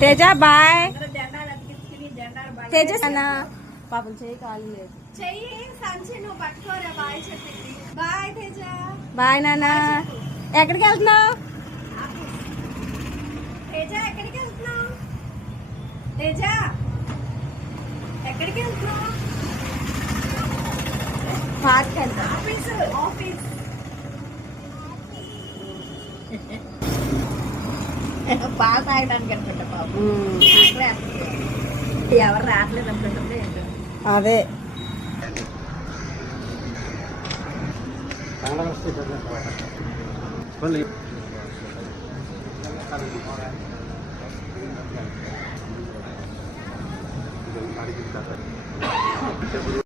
Teja bye. Teja అన్నా పాపం చెయ్యి ఖాళీ లేదు. చెయ్యి సంచి నువ్వు పట్టుకోరా. బాయ్ చెప్పింది. బాయ్ తేజ. బాయ్ నాన్న. ఎక్కడికి వెళ్తున్నావు తేజ? ఎక్కడికి వెళ్తున్నావు తేజ? ఎక్కడికి వెళ్తున్నావు? పార్క్ వెళ్తా. ఆఫీస్. బాగా తాగడానికి అనుకుంటా పాపం. ఎవరు రావట్లేదు అనుకుంటుంది. అదే Thank you.